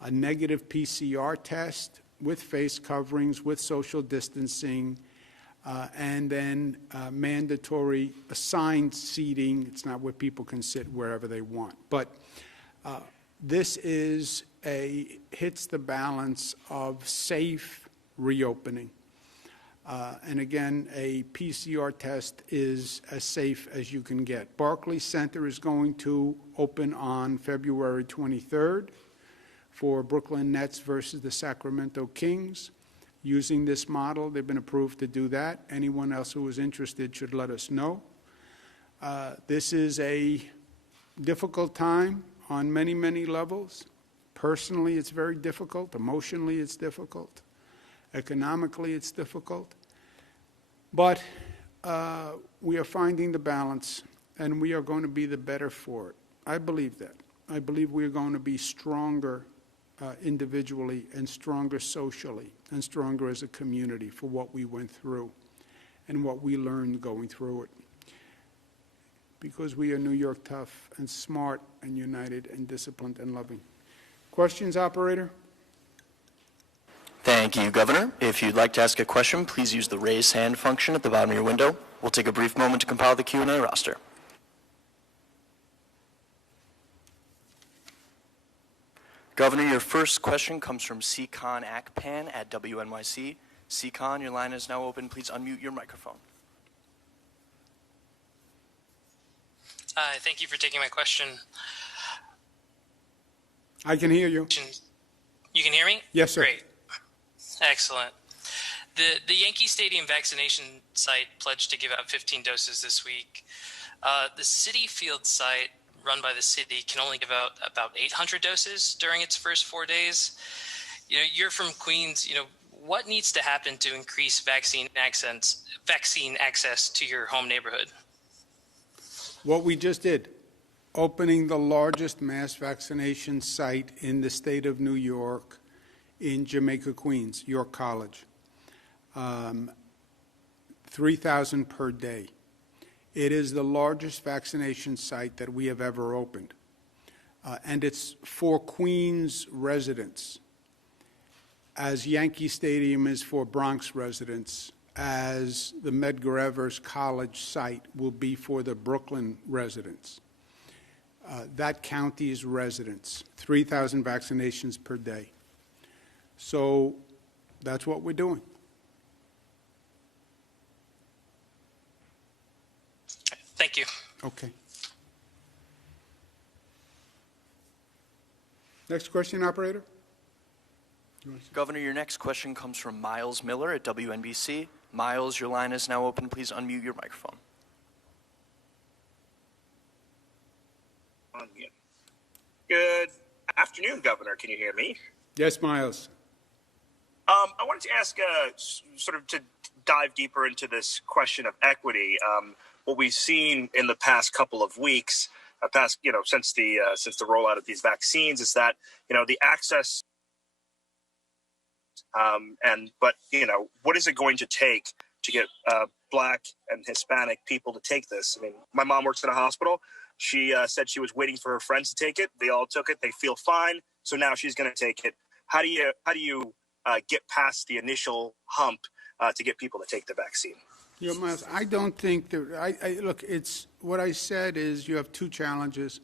A negative PCR test with face coverings, with social distancing, and then mandatory assigned seating. It's not where people can sit wherever they want. But this hits the balance of safe reopening. And again, a PCR test is as safe as you can get. Barclays Center is going to open on February 23rd for Brooklyn Nets versus the Sacramento Kings. Using this model, they've been approved to do that. Anyone else who is interested should let us know. This is a difficult time on many, many levels. Personally, it's very difficult. Emotionally, it's difficult. Economically, it's difficult. But we are finding the balance, and we are going to be the better for it. I believe that. I believe we are going to be stronger individually and stronger socially and stronger as a community for what we went through and what we learned going through it. Because we are New York tough and smart and united and disciplined and loving. Questions, operator? Thank you, Governor. If you'd like to ask a question, please use the raise hand function at the bottom of your window. We'll take a brief moment to compile the Q&A roster. Governor, your first question comes from Seacon Akpan at WNYC. Seacon, your line is now open. Please unmute your microphone. Hi, thank you for taking my question. I can hear you. You can hear me? Yes, sir. Great. Excellent. The Yankee Stadium vaccination site pledged to give out 15 doses this week. The Citi Field site run by the city can only give out about 800 doses during its first 4 days. You're from Queens. What needs to happen to increase vaccine access to your home neighborhood? What we just did, opening the largest mass vaccination site in the state of New York in Jamaica, Queens, York College. 3,000 per day. It is the largest vaccination site that we have ever opened. And it's for Queens residents, as Yankee Stadium is for Bronx residents, as the Medgar Evers College site will be for the Brooklyn residents. That county's residents, 3,000 vaccinations per day. So that's what we're doing. Thank you. Okay. Next question, operator. Governor, your next question comes from Miles Miller at WNBC. Miles, your line is now open. Please unmute your microphone. Good afternoon, Governor. Can you hear me? Yes, Miles. I wanted to ask, sort of to dive deeper into this question of equity. What we've seen in the past couple of weeks, since the rollout of these vaccines, is that the access, but what is it going to take to get Black and Hispanic people to take this? I mean, my mom works in a hospital. She said she was waiting for her friends to take it. They all took it. They feel fine. So now she's going to take it. How do you get past the initial hump to get people to take the vaccine? Miles, I don't think that. Look, it's what I said is you have two challenges: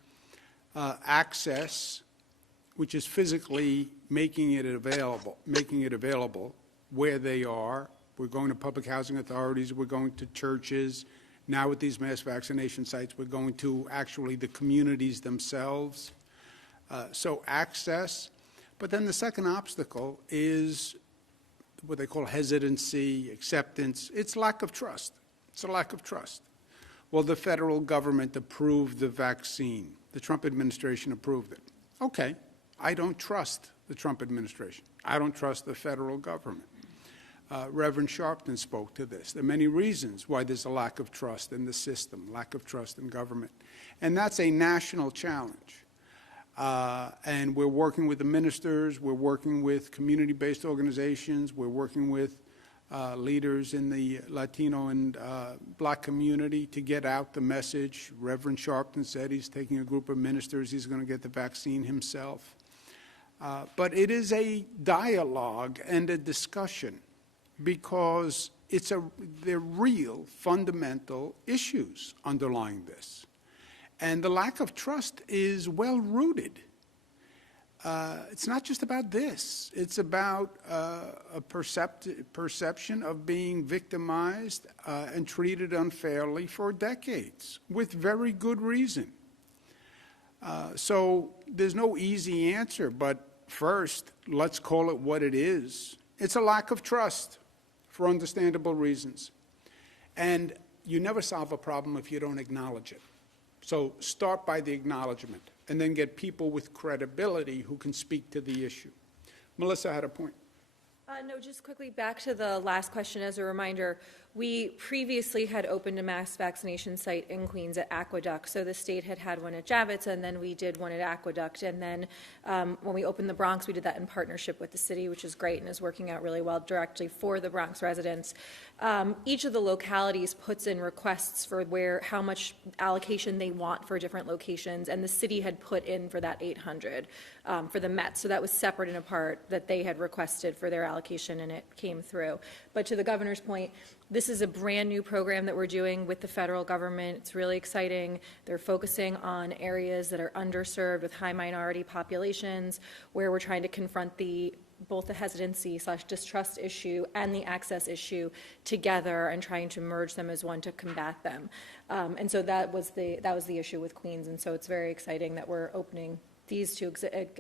access, which is physically making it available where they are. We're going to public housing authorities. We're going to churches. Now with these mass vaccination sites, we're going to actually the communities themselves. So access. But then the second obstacle is what they call hesitancy, acceptance. It's lack of trust. It's a lack of trust. well, the federal government approved the vaccine. The Trump administration approved it. Okay, I don't trust the Trump administration. I don't trust the federal government. Reverend Sharpton spoke to this. There are many reasons why there's a lack of trust in the system, lack of trust in government. And that's a national challenge. And we're working with the ministers, we're working with community-based organizations, we're working with leaders in the Latino and Black community to get out the message. Reverend Sharpton said he's taking a group of ministers, he's going to get the vaccine himself. But it is a dialogue and a discussion because there are real fundamental issues underlying this. And the lack of trust is well-rooted. It's not just about this. It's about a perception of being victimized and treated unfairly for decades, with very good reason. So there's no easy answer, but first, let's call it what it is. It's a lack of trust for understandable reasons. And you never solve a problem if you don't acknowledge it. So start by the acknowledgement, and then get people with credibility who can speak to the issue. Melissa had a point. No, just quickly back to the last question as a reminder. We previously had opened a mass vaccination site in Queens at Aqueduct. So the state had one at Javits, and then we did one at Aqueduct. And then when we opened the Bronx, we did that in partnership with the city, which is great and is working out really well directly for the Bronx residents. Each of the localities puts in requests for how much allocation they want for different locations, and the city had put in for that 800 for the Met. So that was separate and apart that they had requested for their allocation, and it came through. But to the governor's point, this is a brand new program that we're doing with the federal government. It's really exciting. They're focusing on areas that are underserved with high minority populations, where we're trying to confront both the hesitancy/distrust issue and the access issue together, and trying to merge them as one to combat them. And so that was the issue with Queens. And so it's very exciting that we're opening these two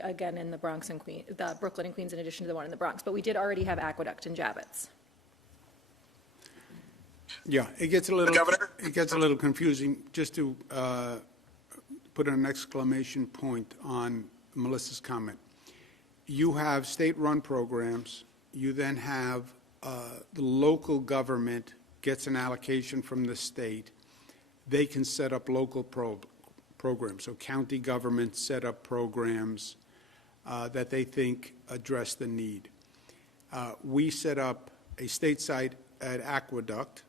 again in the Bronx and the Brooklyn and Queens, in addition to the one in the Bronx. But we did already have Aqueduct and Javits. Yeah, it gets a little confusing. Just to put an exclamation point on Melissa's comment. You have state-run programs. You then have the local government gets an allocation from the state. They can set up local programs. So county governments set up programs that they think address the need. We set up a state site at Aqueduct.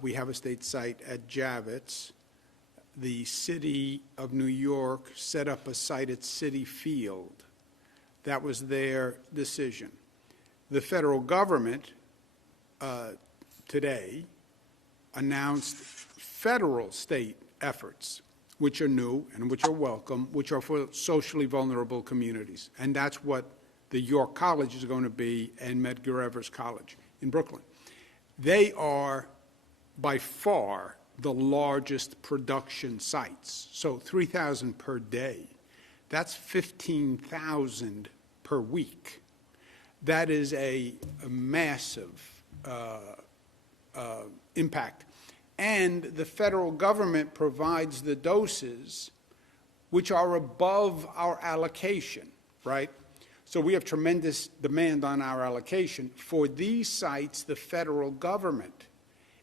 We have a state site at Javits. The city of New York set up a site at Citi Field. That was their decision. The federal government today announced federal state efforts, which are new and which are welcome, which are for socially vulnerable communities. And that's what the York College is going to be, and Medgar Evers College in Brooklyn. They are by far the largest production sites. So 3,000 per day. That's 15,000 per week. That is a massive impact. And the federal government provides the doses which are above our allocation, right? So we have tremendous demand on our allocation. For these sites, the federal government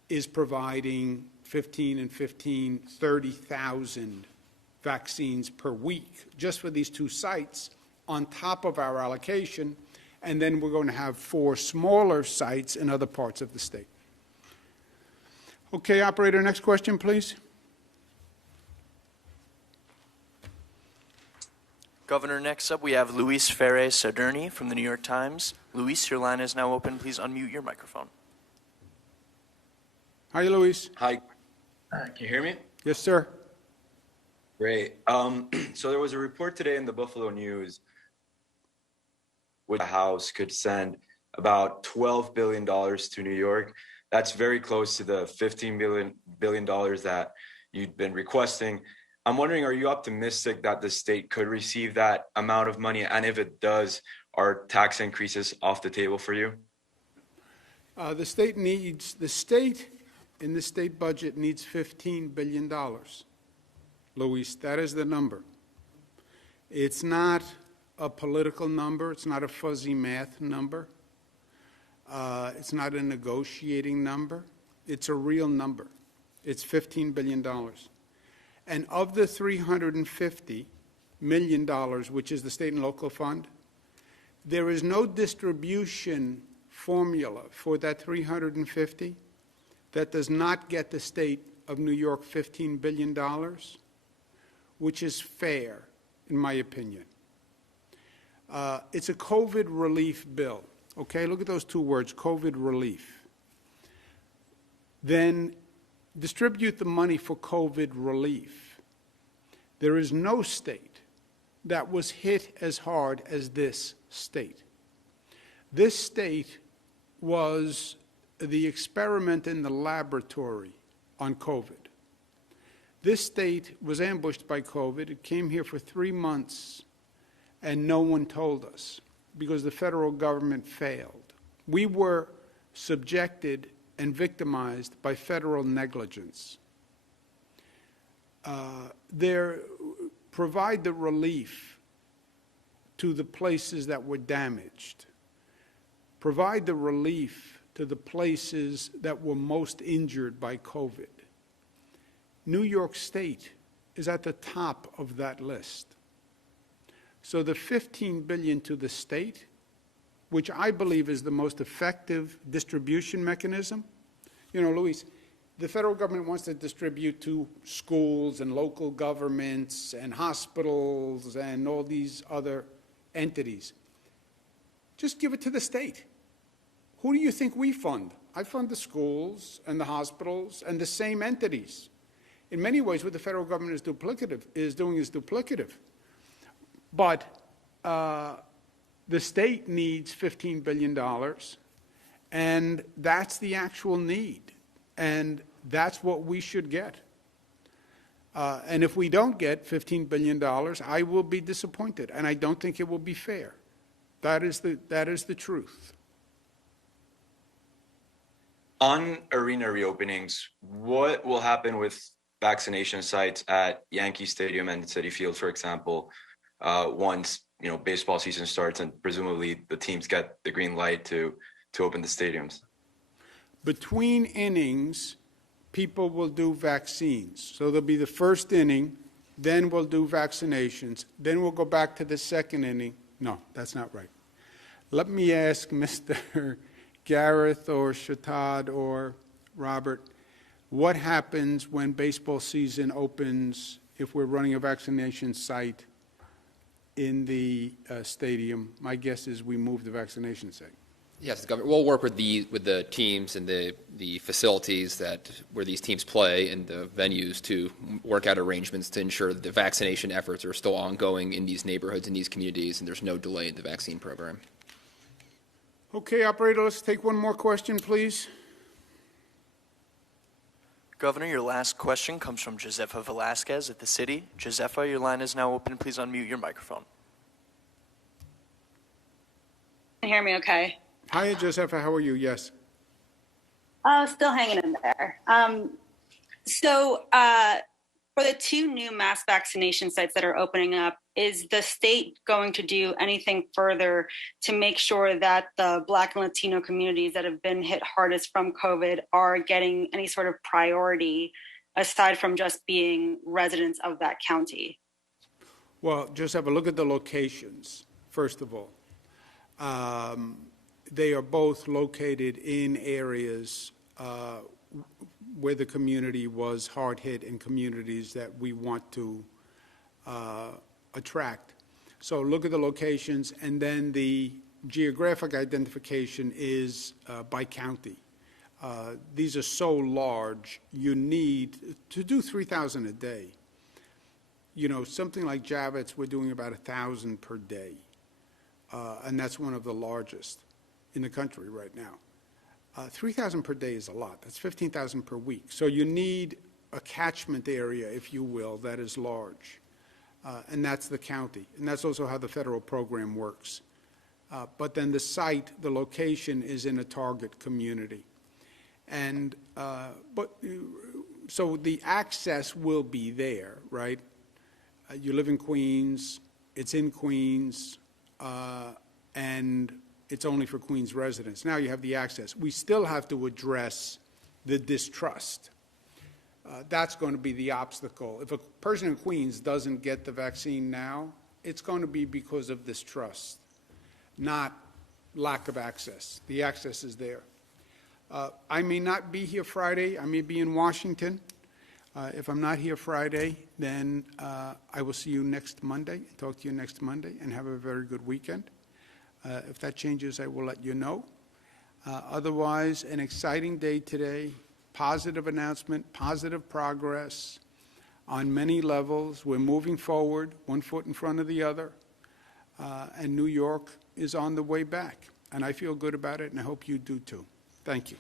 is providing 30,000 vaccines per week just for these two sites on top of our allocation, and then we're going to have 4 smaller sites in other parts of the state. Okay, operator, next question, please. Governor, next up we have Luis Ferre-Sadurni from the New York Times. Luis, your line is now open. Please unmute your microphone. Hi, Luis. Hi. Can you hear me? Yes, sir. Great. So there was a report today in the Buffalo News which the House could send about $12 billion to New York. That's very close to the $15 billion that you'd been requesting. I'm wondering, are you optimistic that the state could receive that amount of money? And if it does, are tax increases off the table for you? The state in the state budget needs $15 billion. Luis, that is the number. It's not a political number. It's not a fuzzy math number. It's not a negotiating number. It's a real number. It's $15 billion. And of the $350 million, which is the state and local fund, there is no distribution formula for that 350 that does not get the state of New York $15 billion, which is fair, in my opinion. It's a COVID relief bill. Okay, look at those two words, COVID relief. Then distribute the money for COVID relief. There is no state that was hit as hard as this state. This state was the experiment in the laboratory on COVID. This state was ambushed by COVID. It came here for 3 months, and no one told us because the federal government failed. We were subjected and victimized by federal negligence. Provide the relief to the places that were damaged. Provide the relief to the places that were most injured by COVID. New York State is at the top of that list. So the $15 billion to the state, which I believe is the most effective distribution mechanism. You know, Luis, the federal government wants to distribute to schools and local governments and hospitals and all these other entities. Just give it to the state. Who do you think we fund? I fund the schools and the hospitals and the same entities. In many ways, what the federal government is doing is duplicative. But the state needs $15 billion, and that's the actual need, and that's what we should get. And if we don't get $15 billion, I will be disappointed, and I don't think it will be fair. That is the truth. On arena reopenings, what will happen with vaccination sites at Yankee Stadium and Citi Field, for example, once baseball season starts and presumably the teams get the green light to open the stadiums? Between innings, people will do vaccines. So there'll be the first inning, then we'll do vaccinations, then we'll go back to the second inning. No, that's not right. Let me ask Mr. Gareth or Shatad or Robert, what happens when baseball season opens if we're running a vaccination site in the stadium? My guess is we move the vaccination site. Yes, the government will work with the teams and the facilities where these teams play and the venues to work out arrangements to ensure that the vaccination efforts are still ongoing in these neighborhoods and these communities, and there's no delay in the vaccine program. Okay, operator, let's take one more question, please. Governor, your last question comes from Josefa Velasquez at the City. Josefa, your line is now open. Please unmute your microphone. Can you hear me okay? Hi, Josefa. How are you? Yes. Still hanging in there. For the 2 new mass vaccination sites that are opening up, is the state going to do anything further to make sure that the Black and Latino communities that have been hit hardest from COVID are getting any sort of priority aside from just being residents of that county? Well, just have a look at the locations, first of all. They are both located in areas where the community was hard hit and communities that we want to attract. So look at the locations, and then the geographic identification is by county. These are so large, you need to do 3,000 a day. You know, something like Javits, we're doing about 1,000 per day, and that's one of the largest in the country right now. 3,000 per day is a lot. That's 15,000 per week. So you need a catchment area, if you will, that is large. And that's the county. And that's also how the federal program works. But then the site, the location is in a target community. And, so the access will be there, right? You live in Queens, it's in Queens, and it's only for Queens residents. Now you have the access. We still have to address the distrust. That's going to be the obstacle. If a person in Queens doesn't get the vaccine now, it's going to be because of distrust, not lack of access. The access is there. I may not be here Friday. I may be in Washington. If I'm not here Friday, then I will see you next Monday, talk to you next Monday, and have a very good weekend. If that changes, I will let you know. Otherwise, an exciting day today, positive announcement, positive progress on many levels. We're moving forward, one foot in front of the other, and New York is on the way back. And I feel good about it, and I hope you do too. Thank you.